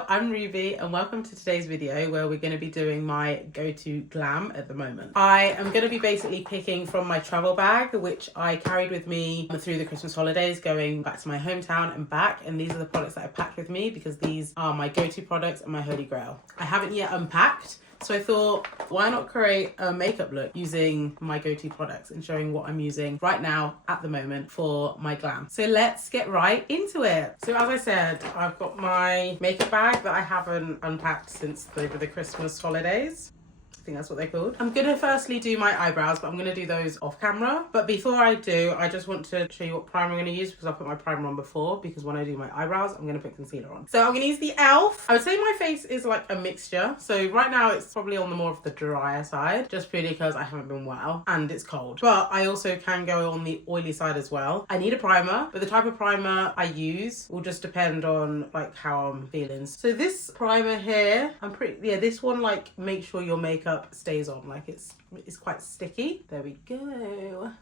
Hello, I'm Ruby and welcome to today's video where we're going to be doing my go-to glam at the moment. I am going to be basically picking from my travel bag, which I carried with me through the Christmas holidays going back to my hometown and back, and these are the products that I packed with me because these are my go-to products and my holy grail. I haven't yet unpacked, so I thought, why not create a makeup look using my go-to products and showing what I'm using right now at the moment for my glam. So let's get right into it. So as I said, I've got my makeup bag that I haven't unpacked since over the Christmas holidays. I think that's what they're called. I'm gonna firstly do my eyebrows, but I'm gonna do those off camera. But before I do, I just want to show you what primer I'm gonna use because I put my primer on before, because when I do my eyebrows, I'm gonna put concealer on. So I'm gonna use the e.l.f. I would say my face is like a mixture. So right now it's probably on the more of the drier side, just purely because I haven't been well and it's cold. But I also can go on the oily side as well. I need a primer, but the type of primer I use will just depend on like how I'm feeling. So this primer here, this one like makes sure your makeup stays on, like it's quite sticky. There we go,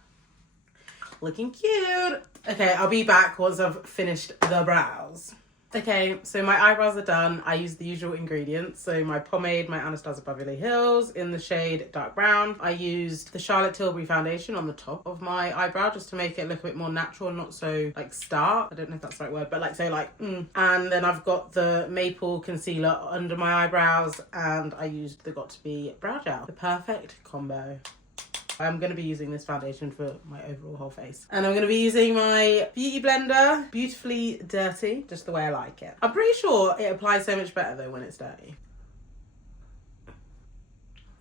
looking cute. Okay, I'll be back once I've finished the brows. Okay, so my eyebrows are done. I use the usual ingredients. So my pomade, my Anastasia Beverly Hills in the shade dark brown. I used the Charlotte Tilbury foundation on the top of my eyebrow just to make it look a bit more natural and not so like stark. I don't know if that's the right word, but like so like And then I've got the maple concealer under my eyebrows, and I used the Got To Be brow gel. The perfect combo. I'm going to be using this foundation for my overall whole face. And I'm going to be using my Beauty Blender, Beautifully Dirty, just the way I like it. I'm pretty sure it applies so much better though when it's dirty.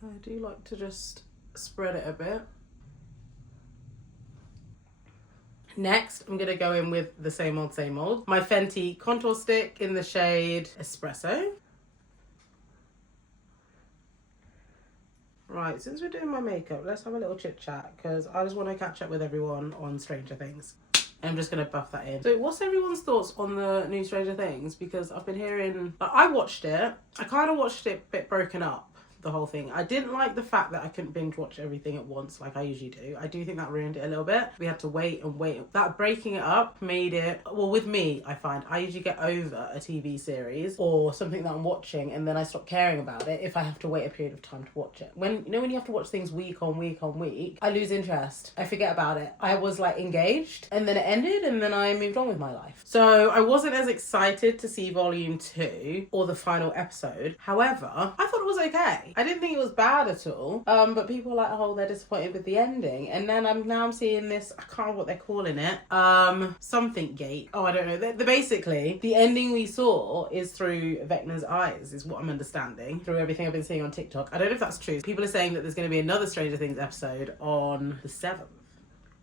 I do like to just spread it a bit. Next, I'm going to go in with the same old. My Fenty contour stick in the shade Espresso. Right, since we're doing my makeup, let's have a little chit chat because I just want to catch up with everyone on Stranger Things. I'm just going to buff that in. So what's everyone's thoughts on the new Stranger Things? Because I've been hearing, like, I watched it. I kind of watched it a bit broken up, the whole thing. I didn't like the fact that I couldn't binge watch everything at once like I usually do. I do think that ruined it a little bit. We had to wait and wait. That breaking it up made it, well, with me, I find I usually get over a TV series or something that I'm watching and then I stop caring about it if I have to wait a period of time to watch it. When you have to watch things week on week on week, I lose interest. I forget about it. I was like engaged and then it ended and then I moved on with my life. So I wasn't as excited to see volume 2 or the final episode. However, I thought it was okay. I didn't think it was bad at all, but people were like, oh, they're disappointed with the ending. And then I'm seeing this, I can't remember what they're calling it, something gate. Oh, I don't know. Basically, the ending we saw is through Vecna's eyes, is what I'm understanding, through everything I've been seeing on TikTok. I don't know if that's true. People are saying that there's going to be another Stranger Things episode on the 7th.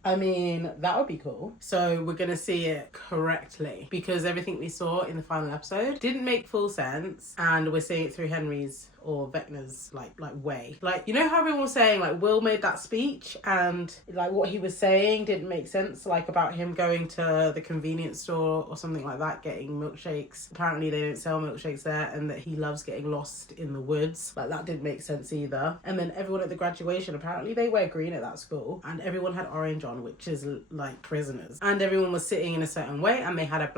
I mean, that would be cool. So we're going to see it correctly because everything we saw in the final episode didn't make full sense, and we're seeing it through Henry's or Vecna's like way. Like, you know how everyone was saying like Will made that speech and like what he was saying didn't make sense, like about him going to the convenience store or something like that getting milkshakes. Apparently they don't sell milkshakes there, and that he loves getting lost in the woods. Like, that didn't make sense either. And then everyone at the graduation, apparently they wear green at that school, and everyone had orange on, which is like prisoners. And everyone was sitting in a certain way, and they had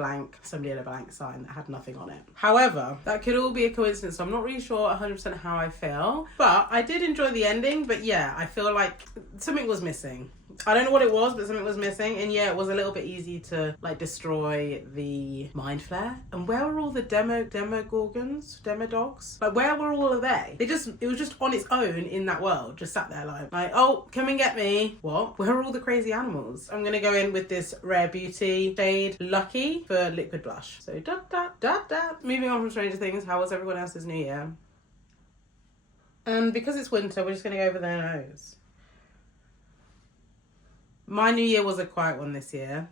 somebody had a blank sign that had nothing on it. However, that could all be a coincidence, so I'm not really sure 100% how I feel, but I did enjoy the ending. But yeah, I feel like something was missing. I don't know what it was, but something was missing. And yeah, it was a little bit easy to like destroy the mind flare. And where were all the demogorgons, demodogs? Like, where were all of they? It was just on its own in that world, just sat there like, oh, come and get me. What? Where are all the crazy animals? I'm gonna go in with this Rare Beauty shade Lucky for liquid blush. So moving on from Stranger Things, how was everyone else's New Year? And because it's winter, we're just going to go over their nose. My New Year was a quiet one this year.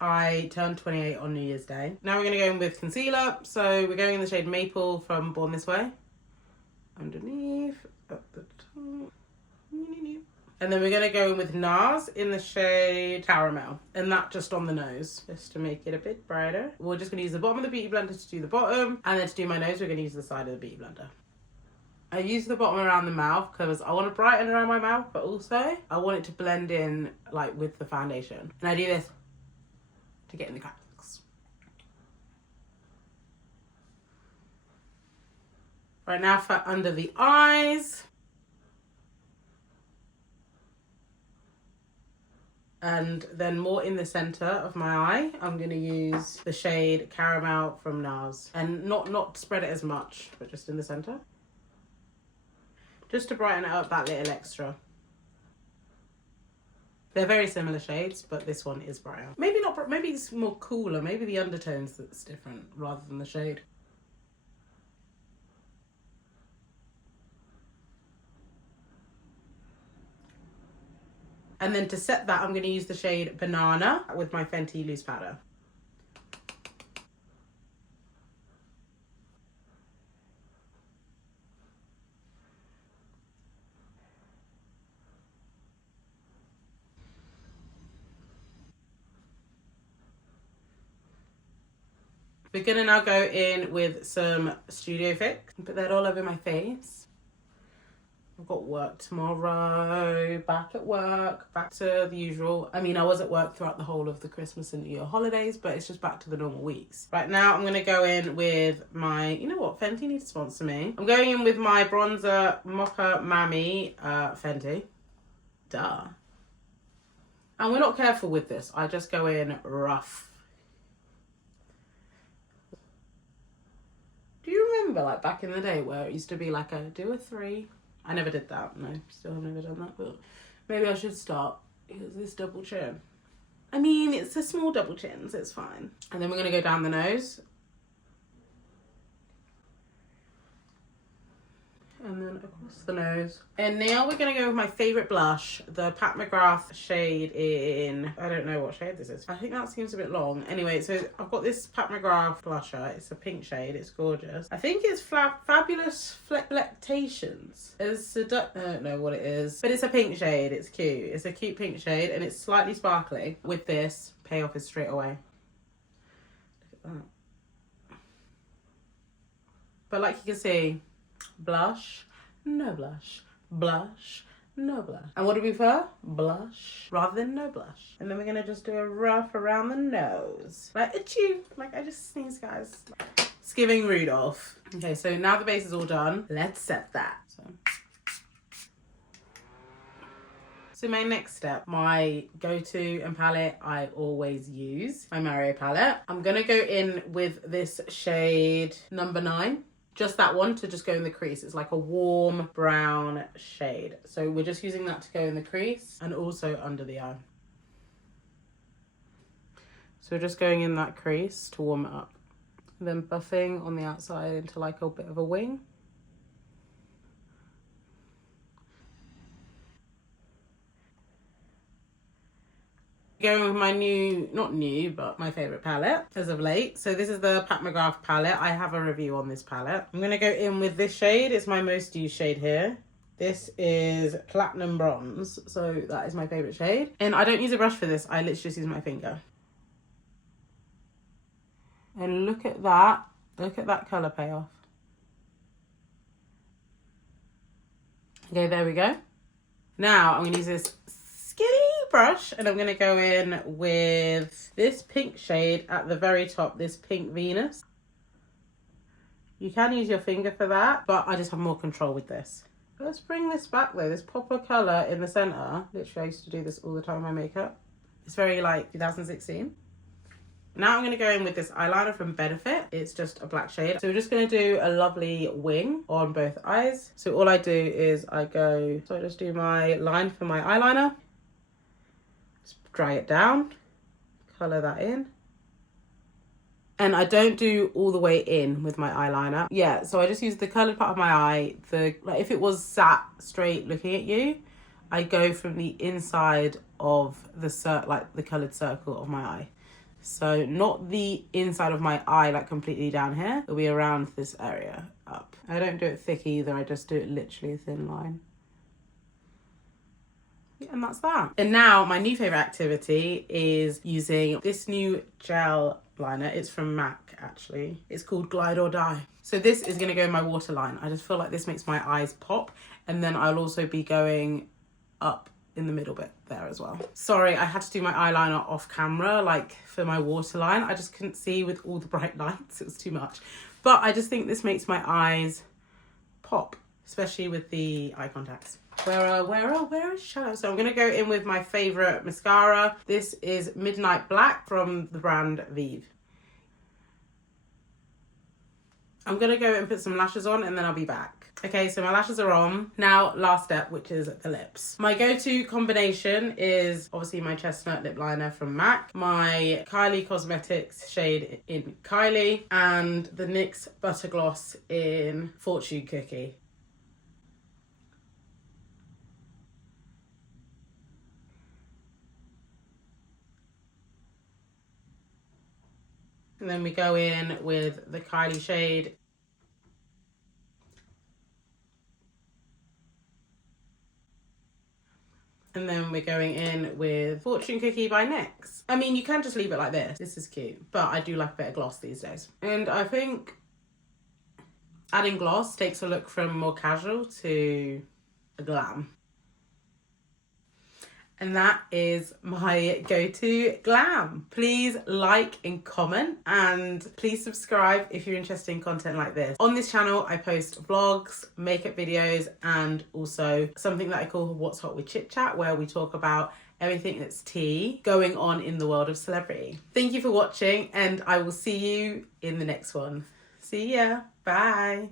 I turned 28 on New Year's Day. Now we're going to go in with concealer. So we're going in the shade Maple from Born This Way. Underneath, up the top. And then we're going to go in with NARS in the shade Caramel. And that just on the nose, just to make it a bit brighter. We're just going to use the bottom of the Beauty Blender to do the bottom. And then to do my nose, we're going to use the side of the Beauty Blender. I use the bottom around the mouth because I want to brighten around my mouth, but also I want it to blend in like with the foundation. And I do this to get in the cracks. Right now for under the eyes. And then more in the center of my eye, I'm going to use the shade Caramel from NARS. And not spread it as much, but just in the center. Just to brighten it up that little extra. They're very similar shades, but this one is brighter. Maybe not, maybe it's more cooler. Maybe the undertones that's different rather than the shade. And then to set that, I'm going to use the shade Banana with my Fenty loose powder. We're going to now go in with some Studio Fix. Put that all over my face. I've got work tomorrow, back at work, back to the usual. I mean, I was at work throughout the whole of the Christmas and New Year holidays, but it's just back to the normal weeks. Right now, I'm going to go in with my, you know what, Fenty needs to sponsor me. I'm going in with my bronzer Mocha Mami Fenty. Duh. And we're not careful with this. I just go in rough. Do you remember, like, back in the day where it used to be like do a 3? I never did that, no, still have never done that, but maybe I should start, because this double chin. I mean, it's a small double chin, so it's fine. And then we're going to go down the nose. And then across the nose. And now we're going to go with my favourite blush, the Pat McGrath shade in, I don't know what shade this is. I think that seems a bit long. Anyway, so I've got this Pat McGrath blusher. It's a pink shade. It's gorgeous. I think it's Fabulous Flectations. I don't know what it is, but it's a pink shade. It's cute. It's a cute pink shade and it's slightly sparkly. With this, payoff is straight away. Look at that. But like you can see, blush, no blush, blush, no blush. And what do we prefer? Blush rather than no blush. And then we're going to just do a rough around the nose. Like a chew. Like I just sneeze, guys. It's giving Rudolph. Okay, so now the base is all done. Let's set that. So my next step, my go-to and palette I always use, my Mario palette. I'm going to go in with this shade number 9. Just that one to just go in the crease. It's like a warm brown shade. So we're just using that to go in the crease and also under the eye. So we're just going in that crease to warm it up. And then buffing on the outside into like a bit of a wing. Going with my new, not new, but my favourite palette as of late. So this is the Pat McGrath palette. I have a review on this palette. I'm going to go in with this shade. It's my most used shade here. This is Platinum Bronze. So that is my favourite shade. And I don't use a brush for this. I literally just use my finger. And look at that. Look at that colour payoff. Okay, there we go. Now I'm going to use this skinny brush and I'm going to go in with this pink shade at the very top, this Pink Venus. You can use your finger for that, but I just have more control with this. Let's bring this back though, this popper colour in the centre. Literally I used to do this all the time in my makeup. It's very like 2016. Now I'm going to go in with this eyeliner from Benefit. It's just a black shade. So we're just going to do a lovely wing on both eyes. So all I do is I just do my line for my eyeliner. Just dry it down, colour that in. And I don't do all the way in with my eyeliner. Yeah, so I just use the coloured part of my eye. Like if it was sat straight looking at you, I go from the inside of the coloured circle of my eye. So not the inside of my eye, like completely down here. It'll be around this area up. I don't do it thick either. I just do it literally a thin line. Yeah, and that's that. And now my new favourite activity is using this new gel liner. It's from MAC actually. It's called Glide or Die. So this is going to go in my waterline. I just feel like this makes my eyes pop. And then I'll also be going up in the middle bit there as well. Sorry, I had to do my eyeliner off camera, like for my waterline. I just couldn't see with all the bright lights. It was too much. But I just think this makes my eyes pop, especially with the eye contacts. Where is shadow? So I'm going to go in with my favourite mascara. This is Midnight Black from the brand Vive. I'm going to go and put some lashes on and then I'll be back. Okay, so my lashes are on. Now, last step, which is the lips. My go-to combination is obviously my chestnut lip liner from MAC, my Kylie Cosmetics shade in Kylie, and the NYX Butter Gloss in Fortune Cookie. And then we go in with the Kylie shade. And then we're going in with Fortune Cookie by NYX. I mean, you can just leave it like this. This is cute. But I do like a bit of gloss these days. And I think adding gloss takes a look from more casual to a glam. And that is my go-to glam. Please like and comment, and please subscribe if you're interested in content like this. On this channel, I post vlogs, makeup videos, and also something that I call What's Hot with Chitchat, where we talk about everything that's tea going on in the world of celebrity. Thank you for watching, and I will see you in the next one. See ya. Bye.